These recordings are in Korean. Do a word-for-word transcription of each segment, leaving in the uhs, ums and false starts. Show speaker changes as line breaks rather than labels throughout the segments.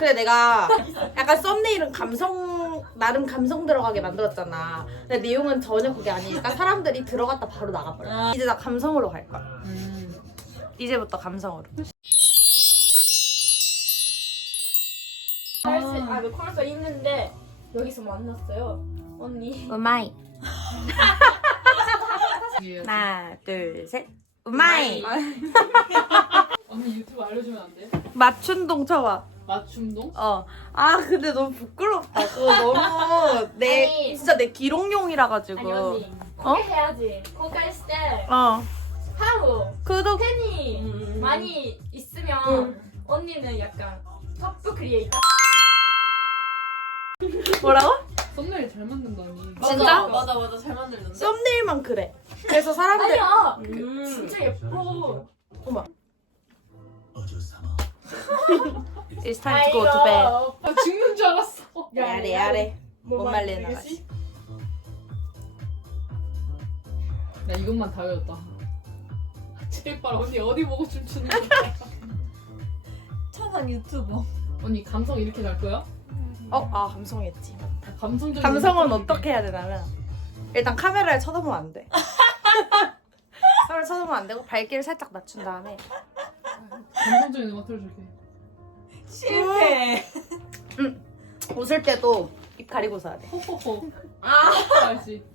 근데 내가 약간 썸네일은 감성 나름 감성 들어가게 만들었잖아. 근데 내용은 전혀 그게 아니니까 사람들이 들어갔다 바로 나가버려. 아. 이제 나 감성으로 갈 거야. 음. 이제부터 감성으로.
할 수, 아, 그 콘서트 있는데 여기서 만났어요. 언니.
우마이. 하나, 둘, 셋. 우마이.
언니 유튜브 알려주면 안 돼?
맞춤동 쳐봐.
맞춤동?
어. 아 근데 너무 부끄럽다. 그거 너무 내
아니.
진짜 내 기록용이라 가지고.
아니 언니.
어?
공개해야지. 공개했을 때
어.
하루
구독.
팬이
음.
많이 있으면
음.
언니는 약간 토프 크리에이터.
뭐라고?
썸네일 잘 만든다니.
진짜?
맞아 맞아 잘 만들던데.
썸네일만 그래. 그래서 사람들.
아니야. 그,
음.
진짜 예뻐.
어머.
어조 삼아.
It's time to go to bed.
나 죽는 줄 알았어.
야래 야래. 못 말리는
아가씨.
아가씨.
나 이것만 다 외웠다. 제발 언니 어디 보고 춤추는 거야?
천상 유튜버.
언니 감성 이렇게 갈 거야?
어? 아 감성했지.
감성적인.
감성은
느낌이
어떻게 해야 되냐면 일단 카메라를 쳐다보면 안 돼. 카메라 쳐다보면 안 되고 발길을 살짝 낮춘 다음에
감성적인 음악 틀어줄게.
실패.
웃을 때도 입 가리고 웃어야 돼.
호호호. 아 알지.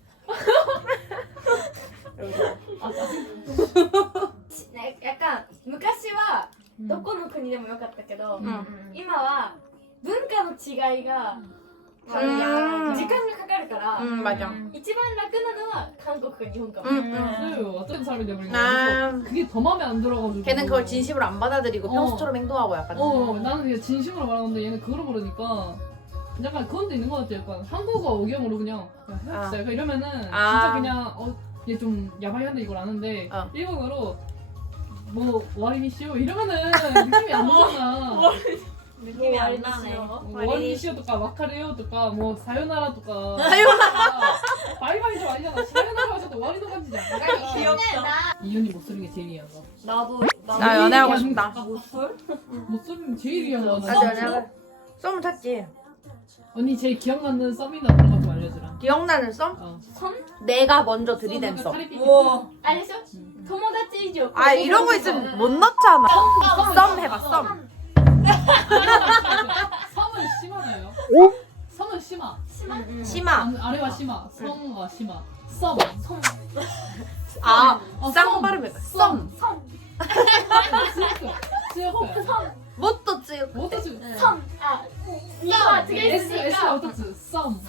이러면서.
아 짜증.
네, 약간 昔は
음.
どこの国でもよかったけど、
응.
今は文化の違いが、
うん
時間がかかるから、
응 맞아.
一番楽なのは韓国か日本かも。
응.
맞아요. 어떤 사람이 돼버리냐.
아.
그게 더 마음에 안 들어가지고.
걔는 그걸 진심으로 안 받아들이고
어.
평소처럼 행동하고 약간.
어, 나는 그냥 진심으로 말하는데 얘는 그걸로 모르니까 약간 그건 도 있는 것 같아. 약간 한국어 억양으로 그냥
아.
진짜 약간 이러면은
아.
진짜 그냥 어, 얘 좀 야바이한데 이걸 아는데
어.
일본어로 뭐 와리미시오 이러면은 느낌이 안 나잖아.
느낌이 안 나네.
와리미시오 とか 와카레요 とか 뭐 사요나라 とか
사요나라.
바이바이도 아니잖아. 사요나라 하셔도 와리도 간지잖아.
귀엽다.
이현이 목소리가 제일 이해한 거.
나도
나 연애하고 싶다.
못쏠?
목소리는 제일 이해한 거.
나도 연애하고. 썸을 탔지.
언니 제일 기억나는 썸이나 그런 거 좀 알려주라.
기억나는 썸?
어.
내가 먼저 들이댄 썸.
우와.
あれでしょ友達以上
아 이런 거 있으면 못 넣잖아. 썸 해봐 썸.
섬은 심하나요? 섬은 심하.
심하.
안- 아래와 심하. 성과 심하. 썸.
아
어,
쌍
썸.
발음해. 썸.
찌역해.
뭣도 찌.
뭐또 찌?
ソンあ2は次
S
です
S
が
어떻지 썸.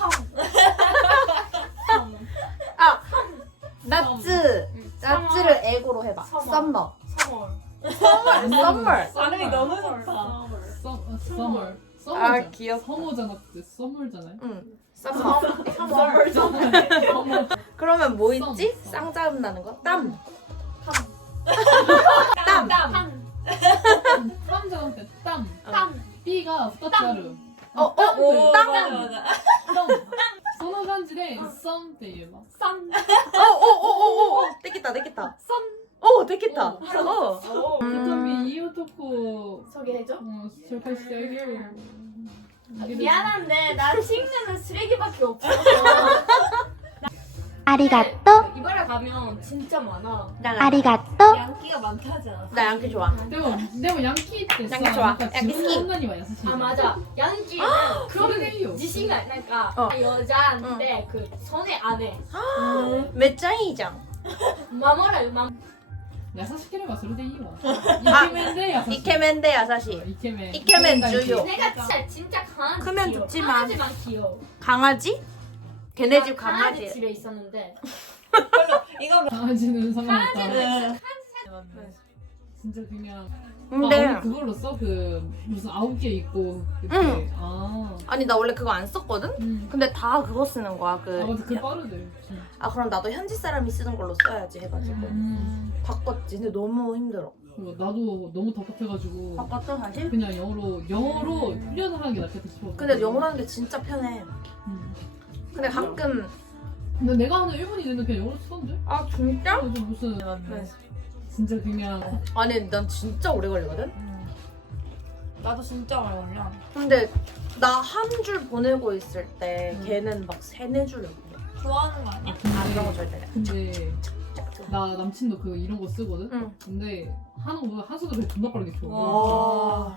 아 나츠. 나츠를 애고로 해봐. 썸머.
ソン
썸머.
반응이 너무 좋다.
썸. 서머.
아
서머잖아.
귀엽다.
서머잖아. 그때 서머잖아요.
응. 썸머.
서머.
그러면 뭐 있지?
썸.
쌍자음 나는 거? 땀.
땀
땀.
땀
땀잖아. 땀.
땀
B가2つある.
어, 어,
오,
땀.
맞아 맞아.
썸. その感じで썸って言えば.
ソン
어, 어, 어, 어, 어. 됐겠다, 됐겠다.
ソン
어, 됐겠다.
어.
어.
그다음에 이男
소개해줘?
어,紹介してあげよう.
미안한데 난 친구는 쓰레기밖에 없어
ありがと
이바라 가면 진짜 많아
う。
나,
ありがとう。
양기가 많다 하지 않았어?
나 양키 좋아.
でもでもヤンキーってさ、
양키 좋아.
なんか自分
양키
の女には優しいじゃん。
아 맞아 양키는
그러면 해요.
지시가 그러니까
어.
여자한테 그 손에 안해
몇 장이장.
마모라요 마
優しければそれでいいわ。イケメンで優しい。
이케멘 대 야사시.
イケメン。
이케멘 주요.
내가 진짜 진짜 강아지
크면
귀여워.
좋지만.
강아지만 귀여워
강아지? 걔네 집
나 강아지
강아지.
집에 있었는데
이거
강아지는 상관없다.
강아지는
진짜 그냥.
근데
아, 언니 그걸로 써? 그 무슨 아홉 개 있고 그때.
응.
아.
아니 나 원래 그거 안 썼거든?
음.
근데 다 그거 쓰는 거야.
아
그.
맞아 그 빠르대.
아 그럼 나도 현지 사람이 쓰는 걸로 써야지 해가지고
음.
바꿨지. 근데 너무 힘들어.
그리고 나도 너무 답답해가지고
바꿨어 사실?
그냥 영어로 영어로 훈련을 하는 게 낫겠다 싶어.
근데 영어로 하는 게 진짜 편해.
음.
근데 가끔
근데 내가 하는 일본인은 그냥 영어로 쓰던데?
아 진짜?
그래서 무슨
네.
진짜 그냥
아니 난 진짜 오래 걸리거든?
나도 진짜 오래 걸려.
근데 나 한 줄 보내고 있을 때
음.
걔는 막 세네 줄을 보내.
좋아하는 거 아니야?
아 그런 거 절대 안 해.
근데 나 남친도 그 이런 거 쓰거든?
응.
근데 하는 거 보면 한수도 존나 빠르게 줘.
와.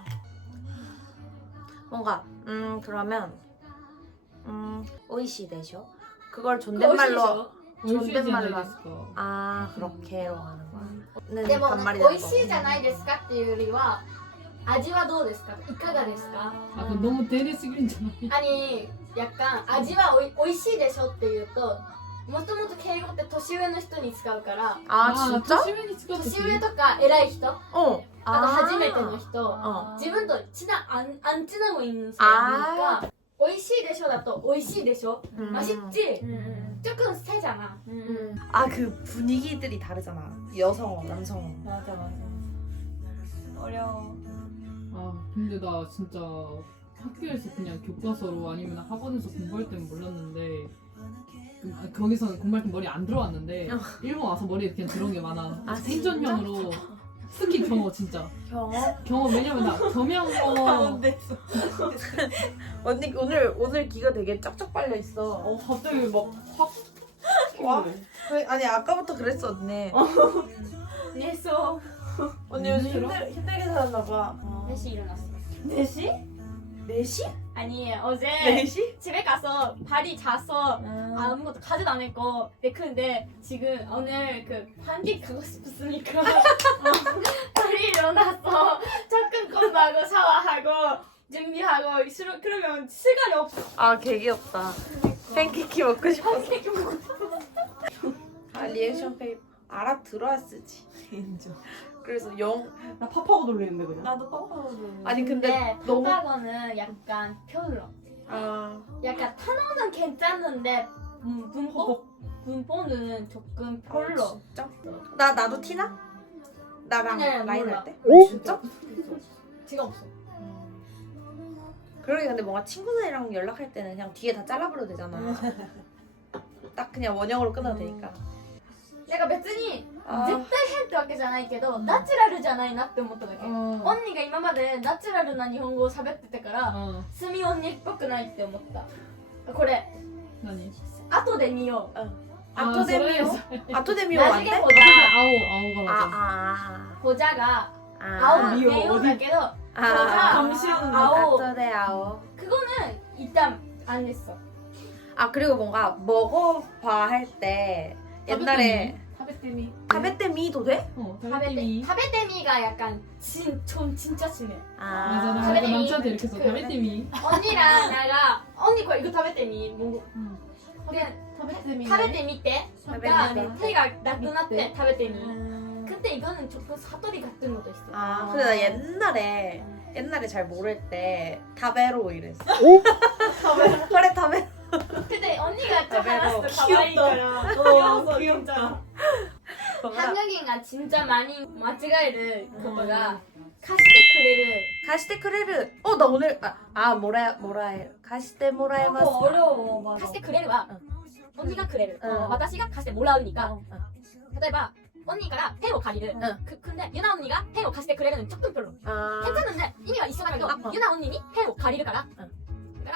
뭔가 음 그러면 음 오이시 되셔? 그걸 존댓말로 존댓말로 하- 아 그렇게로 하는 거야. 는
でも
반말이
美
되는
味しい
거.
じゃないですかっていうよりは味はどうですかいかがですか
아, 그건 너무 대리스기린잖아.
아니 약간味はおいおいしいでしょって言うともともと敬語って年上の人に使うから
아 진짜?
시민이 찍었지.
年上とか偉い人
어.
あと初めての人
어.
自分とちな안 안 친하고 있는 사람이니까 美味しいでしょだと美味しいでしょ
음.
맛있지
응.
조금 세잖아
응.
아 그 분위기들이 다르잖아. 여성어, 남성어.
맞아 맞아. 어려워.
아, 근데 나 진짜 학교에서 그냥 교과서로 아니면 학원에서 공부할 때는 몰랐는데 그- 아, 거기서는 공부할 때 머리 안 들어왔는데
어.
일본 와서 머리에 그냥 들어온 게 많아.
아,
생전형으로 특히 경어 진짜.
경어?
경어 왜냐면 나 겸양어
가운데서.
언니 오늘 오늘 귀가 되게 쩍쩍 빨려 있어.
어, 갑자기 막확
와? 왜- 아니 아까부터 그랬어 언니.
내서
언니 요즘 힘들 힘들게 살았나 봐.
네 시 일어났어
네 시?
네 시?
아니 어제
네 시?
집에 가서 발이 자서 아무것도 가지도 안 했고 네, 근데 지금 오늘 그 반디 가고 싶었으니까 빨리 일어나서 조금 건너고 샤워하고 준비하고 싫어 그러면 시간이 없어.
아 개 귀엽다. 팬케이크 먹고 싶었어. 아 리액션 페이퍼 알아들어야 쓰지.
인정.
그래서 영
나 팝하고 돌리는데 그냥.
나도 pap하고 돌리는데.
아니 근데
근데
너무
파파고는 약간 별로.
아
약간 단어는 괜찮은데 음, 문법 문법은 조금 별로.
아, 진짜? 나 나도 티나? 나랑
네,
라인
몰라.
할 때?
오?
진짜?
지가 없어.
그러게 근데 뭔가 친구들이랑 연락할 때는 그냥 뒤에 다 잘라버려도 되잖아. 딱 그냥 원형으로 끊어도 되니까.
내가 別に
아,
絶対変ってわけじゃないけど、ナチュラルじゃないなって思っただけ。
어.
本人が今までナチュラルな日本語を喋ってたから、
어.
スミオンニっぽくないって思った。これ、
何
後で見よう。
아토데미오?
아,
아토데미오
名
안
付
돼?
けホ
근데
ジ
아오 아오가
あ
맞아.
あ
ャ。ホジャが、
아
青
미오
メヨ
어디?
だけど、
아
감시하는
아오.
아토데 아오.
그거는 일단 안 했어.
아 그리고 뭔가 먹어봐 할 때 옛날에
타베테미.
타베테미도 돼?
어,
食べて
타베테미.
食べてみが약간 진, 좀 진짜 심해.
맞아, 나
아
아까 남자한테 이렇게 써.
그-
타베테미.
언니랑 나가 언니 거 이거 食べてみ 뭐,
응.
그냥
타베테미.
食べてみて
食べて
그러니까
みて
태가 나 끝났대
밑에.
食べてみ 근데 이거는 조금 사투리 같은 것도 있어.
아 근데 나 옛날에 옛날에 잘 모를 때 타베로 이랬어. 그래 타베.
근데 언니가 좀
타베로.
알았어. 가와이니까.
어, 귀엽다.
한국인가 진짜 많이 間違えることが
음.
貸してくれる
가시테 크레르. 어 나 오늘 아, 아 뭐라 뭐라해. 가시테 모라에마스.
그거 어려워. 맞아.
貸してくれるは 언니가くれる、
うん
私が貸してもらうにか、
うん
例えば언니からペンを借りる、
ん
그, 근데 유나 언니가 펜を貸してくれるの조금 별로.
아
괜찮은데意味は一緒だけど、
어.
유나 언니니 펜を借りるから、
응.
だから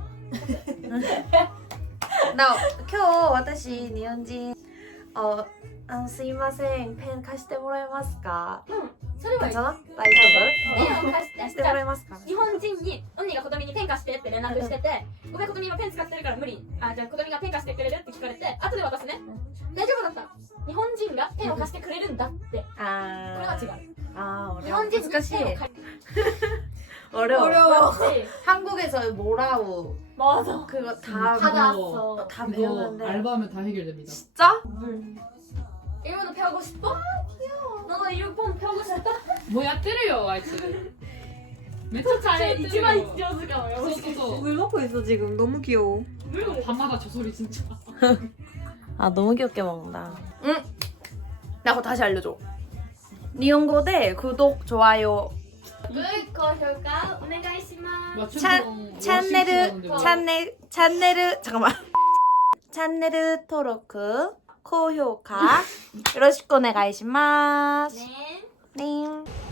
나今日私日本人어あのすいませんペン貸してもらえますか
それは
괜찮아? 大丈
ペンを貸して
夫貸してもらえますか
日本人に언니が琴美にペン貸してって連絡してて、ごめん琴美今ペン使ってるから無理、あじゃあ琴美がペン貸してくれるって聞かれて後で渡すね、大丈夫だった、日本人がペンを貸してくれるんだって、これ
아
は違う、
아
日
어려워
本人にペンを
難しい
借り
어려워
어려워.
그렇지.
한국에서 모라우
맞아.
그거 다
다
그거-
나왔어.
다
이거
배웠는데
알바하면 다 해결됩니다.
진짜?
일본어 배우고 싶어? 귀여워. 너도 일본 배우고 싶다?
뭐야 때려요 아이치.
저 잘해. 이지만 이지어즈가 요
써써써.
눌러고 있어 지금. 너무 귀여워.
밤마다 저 소리 진짜.
아 너무 귀엽게 먹는다 응! 나 그거 다시 알려줘 니온고대 구독, 좋아요
굿, 고評価 お願いします
맞춤
찬네르
뭐
찬네 찬네르 잠깐만 찬네르登録 高評価 よろしくお願いします
ね
ね